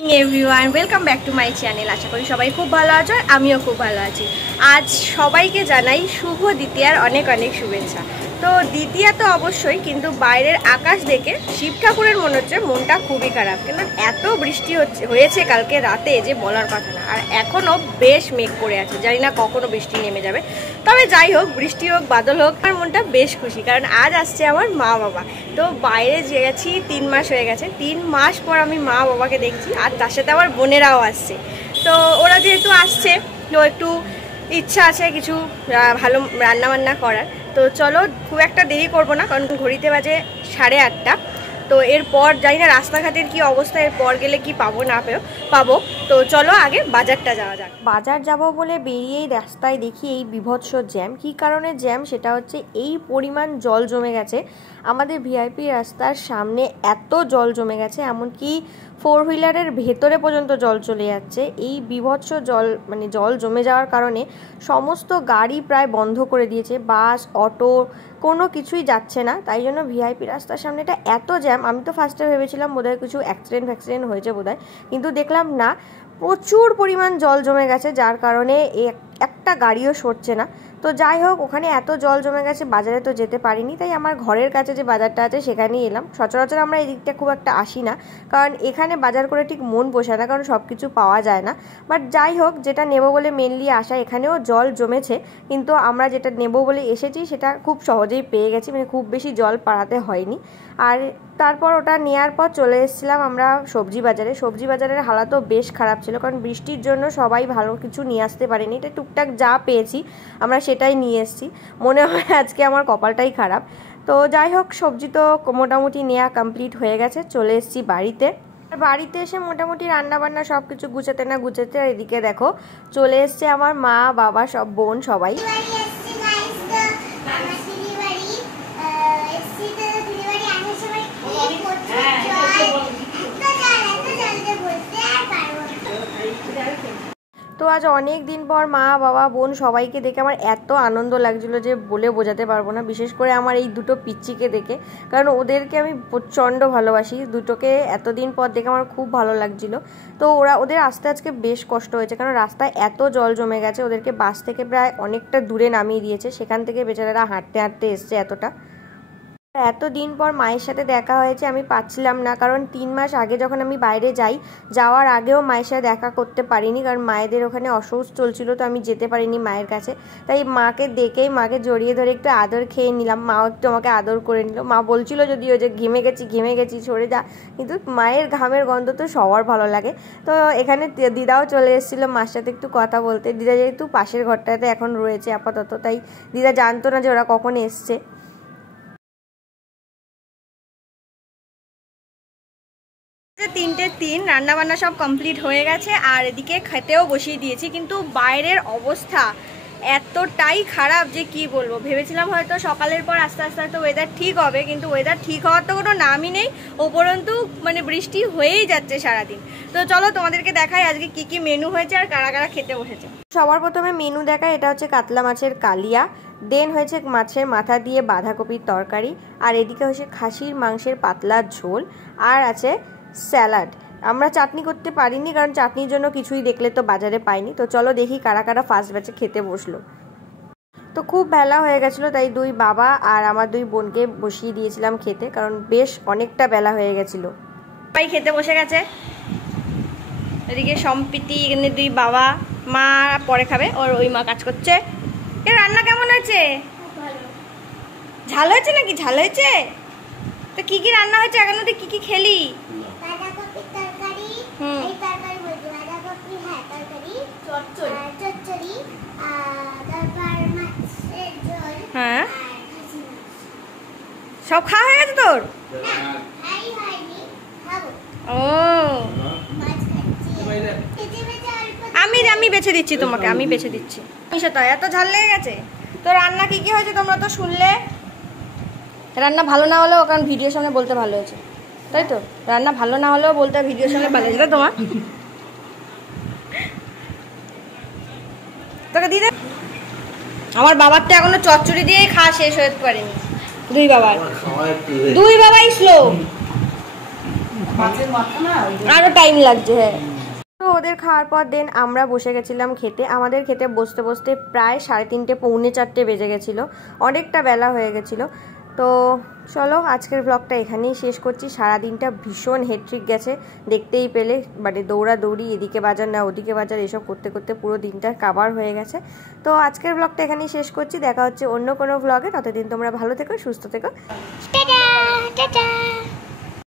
Everyone welcome back to my channel. आशा करी सबाई खूब भालो आछो, आमिও खूब भालो आछि। आज सबाइके जानाई शुभ द्वितीयार अनेक अनेक शुभेच्छा। तो द्वितीया तो अवश्यई, किन्तु बाइरेर आकाश देखे शिव ठाकुरेर मन हच्छे मनटा खूबই खाराप, कारण एत बृष्टि হয়েছে কালকে রাতে যে বলার কথা না। আর এখনো বেশ মেঘ করে আছে, জানি না কখনো বৃষ্টি নেমে যাবে। তবে যাই হোক, বৃষ্টি হোক বাদল হোক, আমার মনটা বেশ খুশি, কারণ আজ আসছে আমার মা বাবা। তো বাইরে গেছি 3 মাস হয়ে গেছে, 3 মাস পর আমি মা বাবাকে দেখছি, আর তার সাথে আমার বোনেরাও আসছে। তো ওরা যেহেতু আসছে, তো একটু ইচ্ছা আছে কিছু ভালো রান্নাবান্না করার। তো চলো, খুব একটা দেরি করবো না, কারণ ঘড়িতে বাজে 8:30। তো এরপর জানি না রাস্তাঘাটের কি অবস্থা, এরপর গেলে কি পাবো না পাবো। তো চলো আগে বাজারটা যাওয়া যাক। বাজার যাব বলে বেরিয়েই রাস্তায় দেখি এই বিভৎস জ্যাম। কি কারণে জ্যাম সেটা হচ্ছে এই পরিমাণ জল জমে গেছে আমাদের ভিআইপি রাস্তার সামনে, এত জল জমে গেছে এমনকি 4 হুইলারের ভেতরে পর্যন্ত জল চলে যাচ্ছে। এই বিভৎস জল জমে যাওয়ার কারণে সমস্ত গাড়ি প্রায় বন্ধ করে দিয়েছে, বাস অটো কোনো কিছুই যাচ্ছে না। তাই জন্য ভিআইপি রাস্তার সামনেটা এত জ্যাম। আমি তো ফার্স্টে ভেবেছিলাম বোধহয় কিছু অ্যাক্সিডেন্ট হয়েছে বোধহয়, কিন্তু দেখলাম না, প্রচুর পরিমাণ জল জমে গেছে, যার কারণে একটা গাড়িও সরছে না। তো যাই হোক, ওখানে এত জল জমে গেছে, বাজারে তো যেতে পারিনি, তাই আমার ঘরের কাছে যে বাজারটা আছে সেখানেই এলাম। সচরাচর আমরা এই দিকটা খুব একটা আসি না, কারণ এখানে বাজার করে ঠিক মন বসে না, কারণ সব কিছু পাওয়া যায় না। বাট যাই হোক, যেটা নেব বলে মেনলি আসা, এখানেও জল জমেছে, কিন্তু আমরা যেটা নেব বলে এসেছি সেটা খুব সহজেই পেয়ে গেছি, মানে খুব বেশি জল পাড়াতে হয়নি। আর তারপর ওটা নেওয়ার পর চলে এসেছিলাম আমরা সবজি বাজারে। সবজি বাজারের হালাতও বেশ খারাপ ছিল, কারণ বৃষ্টির জন্য সবাই ভালো কিছু নিয়ে আসতে পারেনি। এটা টুকটাক যা পেয়েছি আমরা সেটাই নিয়ে এসেছি। মনে হয় আজকে আমার কপালটাই খারাপ। তো যাই হোক, সবজি তো মোটামুটি নেওয়া কমপ্লিট হয়ে গেছে, চলে এসেছি বাড়িতে। বাড়িতে এসে মোটামুটি রান্নাবান্না সব কিছু গুছাতে না গুছাতে, আর এদিকে দেখো চলে এসছে আমার মা বাবা সব বোন সবাই। তো আজ অনেক দিন পর মা বাবা বোন সবাইকে দেখে আমার এত আনন্দ লাগছিল যে বলে বোঝাতে পারবো না। বিশেষ করে আমার এই দুটো পিচ্চিকে দেখে, কারণ ওদেরকে আমি প্রচণ্ড ভালোবাসি। দুটোকে এতদিন পর দেখে আমার খুব ভালো লাগছিল। তো ওদের আসতে আজকে বেশ কষ্ট হয়েছে, কারণ রাস্তায় এত জল জমে গেছে। ওদেরকে বাস থেকে প্রায় অনেকটা দূরে নামিয়ে দিয়েছে, সেখান থেকে বেচারারা হাঁটতে হাঁটতে এসছে এতটা। এতদিন পর মায়ের সাথে দেখা হয়েছে, আমি পাচ্ছিলাম না, কারণ 3 মাস আগে যখন আমি বাইরে যাওয়ার আগেও মায়ের সাথে দেখা করতে পারিনি, কারণ মায়েদের ওখানে অসুখ চলছিল, তো আমি যেতে পারিনি মায়ের কাছে। তাই মাকে দেখেই মাকে জড়িয়ে ধরে একটু আদর খেয়ে নিলাম। মাও একটু আমাকে আদর করে নিল। মা বলছিল যদিও যে ঘেমে গেছি সরে যা, কিন্তু মায়ের ঘামের গন্ধ তো সবার ভালো লাগে। তো এখানে দিদাও চলে এসেছিলো মার সাথে একটু কথা বলতে। দিদা যেহেতু পাশের ঘরটাতে এখন রয়েছে আপাতত, তাই দিদা জানতো না যে ওরা কখন এসছে। 3:03 রান্নাবান্না সব কমপ্লিট হয়ে গেছে, আর এদিকে খেতেও বসিয়ে দিয়েছি। কিন্তু বাইরের অবস্থা এতটাই খারাপ যে কি বলবো। ভেবেছিলাম হয়তো সকালের পর আস্তে আস্তে হয়তো ওয়েদার ঠিক হবে, কিন্তু ওয়েদার ঠিক হওয়ার তো কোনো নামই নেই। উপরন্তু বৃষ্টি হয়েই যাচ্ছে সারাদিন। তো চলো তোমাদেরকে দেখাই আজকে কি কি মেনু হয়েছে আর কারা কারা খেতে বসেছে। সবার প্রথমে মেনু দেখায়, এটা হচ্ছে কাতলা মাছের কালিয়া, দেন হয়েছে মাছের মাথা দিয়ে বাঁধাকপির তরকারি, আর এদিকে হচ্ছে খাসির মাংসের পাতলা ঝোল, আর আছে স্যালাড। আমরা চাটনি করতে পারিনি, কারণ চাটনির জন্য কিছুই দেখলে তো বাজারে পাইনি। তো চলো দেখি কারা কারা ফার্স্ট ব্যাচে খেতে বসলো। তো খুব বেলা হয়ে গেছিলো, তাই 2 বাবা আর আমার 2 বোনকে বসিয়ে দিয়েছিলাম খেতে, কারণ বেশ অনেকটা বেলা হয়ে গেছিলো। সবাই খেতে বসে গেছে। এদিকে সম্প্রীতি, এখানে 2 বাবা, মা পরে খাবে, ওর ওই মা কাজ করছে। এর রান্না কেমন হয়েছে? ঝাল হয়েছে নাকি? ঝাল হয়েছে। তো কি কি রান্না হয়েছে? এখন তুই কি কি খেলি? হ্যাঁ, সব খাওয়া হয়ে গেছে তোর? ও, আমি বেছে দিচ্ছি তোমাকে, আমি বেছে দিচ্ছি। সেটা এত ঝাল লেগে গেছে। তো রান্না কি কি হয়েছে তোমরা তো শুনলে। রান্না ভালো না হলেও, কারণ ভিডিওর সামনে বলতে ভালো হয়েছে, তাই তো? রান্না ভালো না হলেও বলতে ভিডিওর সামনে ভালো হয়েছে, তোমার তোকে দিদা। আমার বাবার তো এখনো চচ্চড়ি দিয়েই খাওয়া শেষ হতে পারেনি। 2 বাবাই স্লো। আরো টাইম লাগছে। হ্যাঁ, তো ওদের খাওয়ার পর দেন আমরা বসে গেছিলাম খেতে। আমাদের খেতে বসতে বসতে প্রায় 3:30 পৌনে 4টে বেজে গেছিলো, অনেকটা বেলা হয়ে গেছিলো। তো চলো আজকের ব্লগটা এখানেই শেষ করছি। সারাদিনটা ভীষণ হেট্রিক গেছে, দেখতেই পেলে, মানে দৌড়াদৌড়ি, এদিকে বাজার না ওদিকে বাজার, এসব করতে করতে পুরো দিনটা কাভার হয়ে গেছে। তো আজকের ব্লগটা এখানেই শেষ করছি, দেখা হচ্ছে অন্য কোনো ব্লগে। ততদিন তোমরা ভালো থেকো, সুস্থ থেকো, টাটা টাটা।